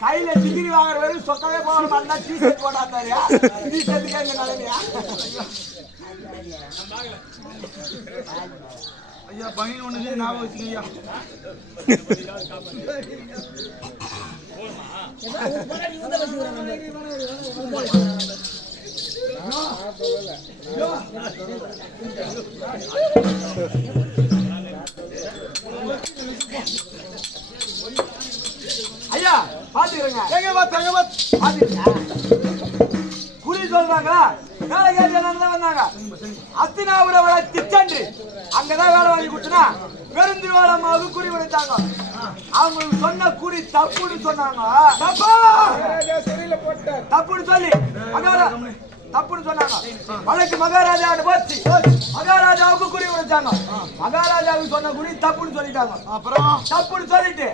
கையில டிகிரி வாங்குற வரைக்கும் சொக்கவே போக மாட்டா டீஷர்ட் போட்டாந்தாரியா டீஷர்ட்டுக்கு எங்க நிலைமையா ஐயா பையன் ஒண்ணு ஞாபகம் வச்சுக்கய்யா ஐயா பாத்துக்கிறேங்க எங்க பாத்துக்கிறேங்க குறி சொல்றாங்களா வேலை கேட்டு வந்தாங்க அஸ்தினாபுர திச்சன்று அங்கதான் வேலை வாங்கி கொடுத்தனா பெருந்திருவாளம்மாவுக்கு குறி கொடுத்தாங்க அவங்களுக்கு சொன்ன குறி தப்புன்னு சொன்னாங்க தப்புன்னு சொல்லி தப்புன்னு சொன்னாங்க வழக்கு மகாராஜான்னு போச்சு மகாராஜாவுக்கு குறி கொடுத்தாங்க மகாராஜாவுக்கு சொன்ன குறி தப்புன்னு சொல்லிட்டாங்க அப்புறம் தப்புன்னு சொல்லிட்டு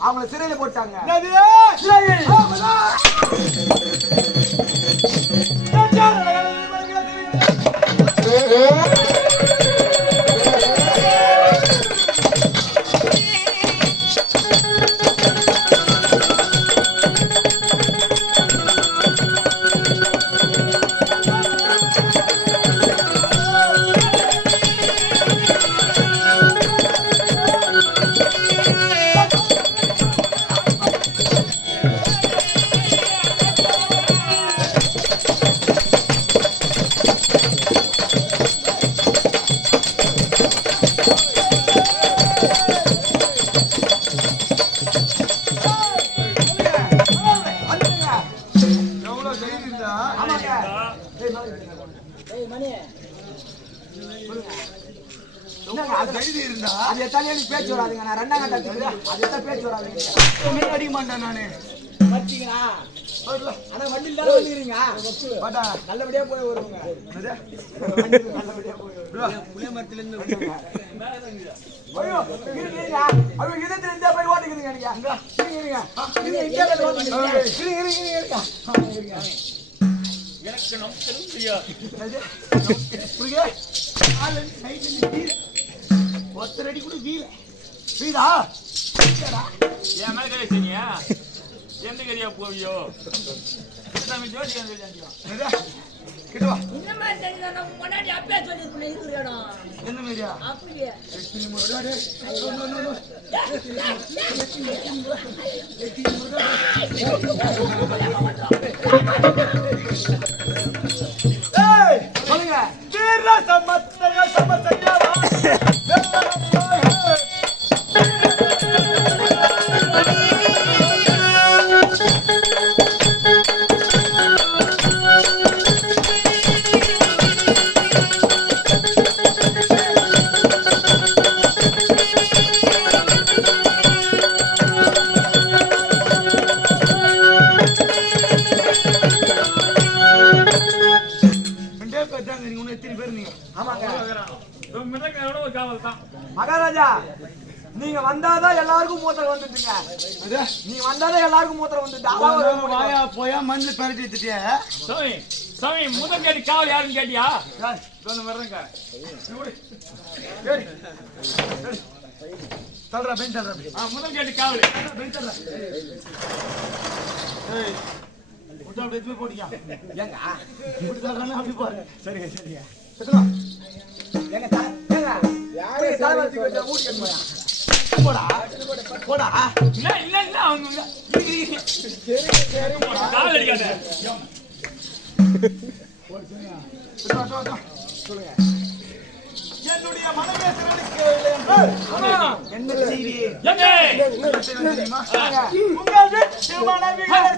அவங்களை சிறையில போட்டாங்க பேச்சு வராதுங்க நான் ரெண்டாம் கட்ட அதுதான் பேச்சு வராதுங்க அடிக்க மாட்டேன் நானு ஆனா வண்டியில் தான் வந்துக்கிறீங்க நல்லபடியா போய் வருவாங்க நல்லபடியா போய் மரத்துல இருந்து போய் ஓட்டிக்கிறீங்க ஒத்தரடி கூட வீடா என் மேல கழிச்சீங்க எந்த கரியா போவியோ ஜோடி எந்த மாதிரியா சொல்லுங்க மகாராஜா நீங்க வந்தாதான் எல்லாருக்கும் மூத்திரம் வந்துட்டுங்க நீ வந்தாதான் எல்லாருக்கும் மூத்திரம் வந்துட்டு போயா மண்ணில் பரட்டி வச்சுட்டியா சாமி முதல் கேட்டு காவல் யாருன்னு கேட்டியா தல்றா பெண் தல்றா முதல் கேட்டு காவல் பெண் தல்றா அப்படி போட்டியா ஏங்க இப்படி தல்றானே அப்படி போற சரிங்க சரிங்க யாரு சாவாத்தி கொஞ்ச ஊடி போயா போடா போடா இல்ல இல்ல இல்ல அவங்க சரி சரி கால் அடிக்காத சொல்லுங்க என்னுடைய மனவேசனுக்கு என்ன செய்தி தெரியுமா உங்கள் மனைவிகளை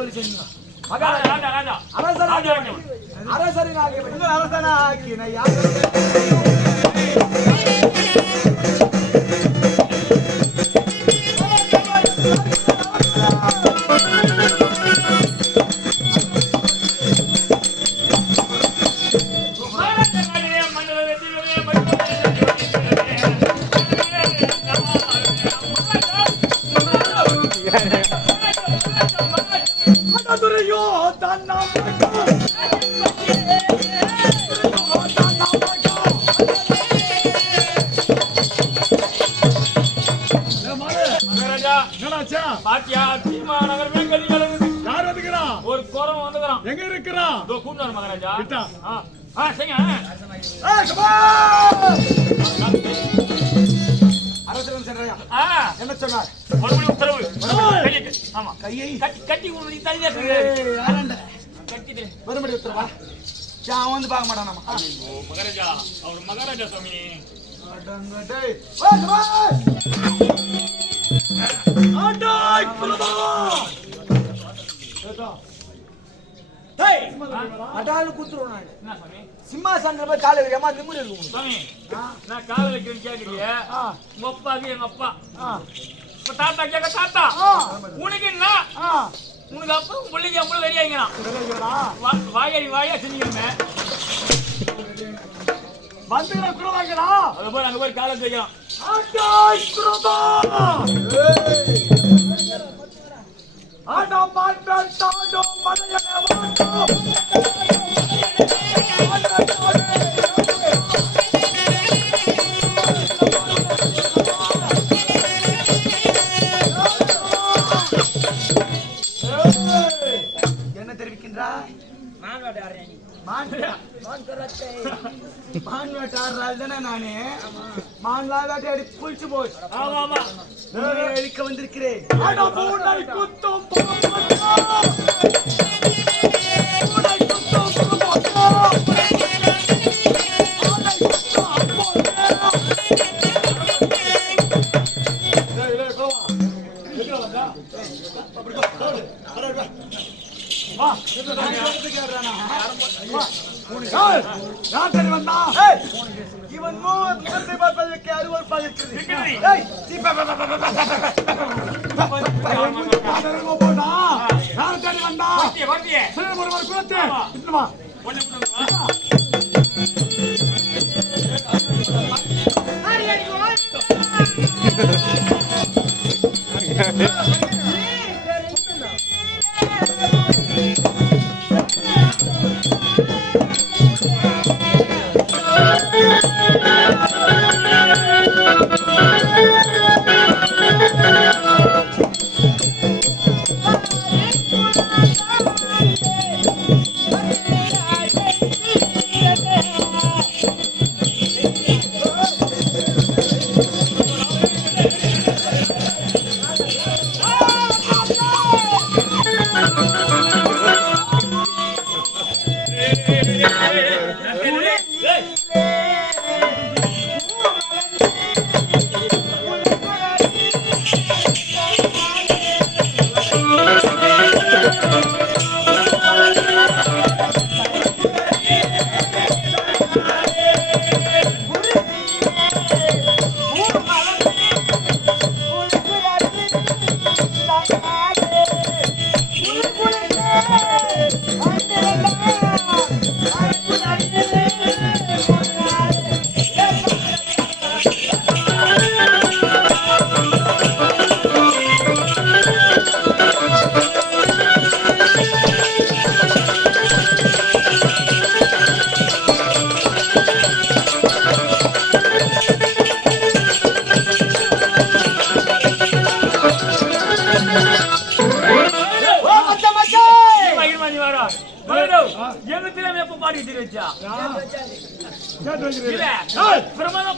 பிடித்திருக்கிறேன் அரசனாகி அரசனாகி என்னாச்சா பாத்தியா தீமா நகரமே கதி கலங்குது. யார் வந்துக்கிறா ஒரு குரம் வந்துக்கிறான். எங்க இருக்கிறா இதோ கூப்பிட்டாரு மகாராஜா. கிட்டா சரிங்க. அரசன் சென்றையா ஆ என்ன சொன்னார்? மறுபடியும் உத்தரவு. கையை ஆமா கையை கட்டி உனக்கு தனியா இருக்கு. கட்டிட்டு மறுபடி உத்தரவா? அவன் வந்து பார்க்க மாட்டான் நம்ம. மகாராஜா அவர் மகாராஜா சாமி. அடாலு குத்துருவோம் நான். என்ன சாமி? சிம்மாசனத்துல போய் காலை வைக்காம நிம்மதி இருக்கும். சாமி நான் காலை வைக்கிறேன்னு கேக்குறீங்க. உங்க அப்பாக்கு எங்க அப்பா. இப்ப தாத்தா கேட்க தாத்தா உனக்கு என்ன உனக்கு அப்புறம் உங்க பிள்ளைக்கு அப்புறம் வெறியாங்கிறான். வாயா செஞ்சுக்கிறேன். வந்துக்கிற குருவாங்களா அதை போய் அங்க போய் காலை வைக்கலாம். ஆடோ மாட்டோம் தாடோ மலையவே மாட்டோம் என்ன தெரிவிக்கின்றாய்? மான் வேட்டாடுறாள் தானே நானு. மான்லா வேட்டையாடி புளிச்சு போச்சு. ஆமா ஆமா எரிக்க வந்திருக்கிறேன். இவன் முகத்தை பார்ப்பதற்கு அறுவர் பார்க்கிறது.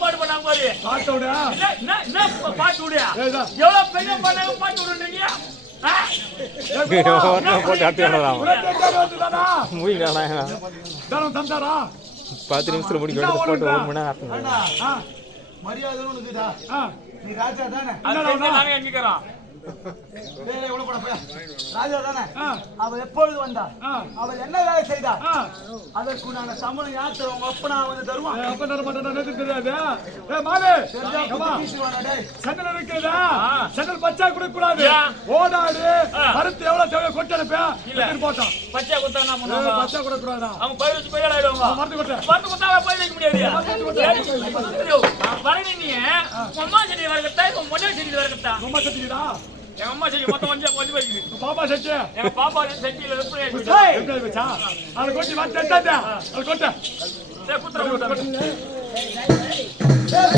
பாட்டு பண்ணாங்க பாட்டு விடு. எவ்வளவு பெரிய பண்ணாங்க பாட்டு விடுறீங்க. பத்து நிமிஷத்துல முடிக்க போட்டு 1 மணி நேரம் மரியாதை உனக்குதா? நீ ராஜா தானே? நானே எண்ணிக்கிறோம். ராஜா தானே? அவள் எப்பொழுது வந்தாள்? அவள் என்ன வேலை செய்தாள்? அதற்குண்டான சம்பளம் யார் தருவாங்க? உங்க அப்பனா வந்து தருவான். சென்னல் இருக்கிறதா? சென்னல் பச்சா கொடுக்க கூடாது. ஓடாடு கருத்து எவ்வளவு தேவை கொட்டு அனுப்ப போட்டோம். பச்சா கொடுத்தா என்ன பண்ணுவாங்க? பச்சா கொடுக்க கூடாதா? அவங்க பயிர் வச்சு பயிர் ஆயிடுவாங்க. மருந்து கொட்ட மருந்து கொடுத்தா பயிர் வைக்க முடியாது. வரணும் நீ அம்மா செடி வரக்கட்டா உன் மொழி செடி வரக்கட்டா? ரொம்ப சட்டிக்குதா? எங்க அம்மா செடி மொத்தம் கொஞ்சம் வைக்குது. பாப்பா செட்டு எங்க பாப்பா செட்டியில எப்படி வச்சா? அது கொட்டி வந்து அது கொட்ட குத்துற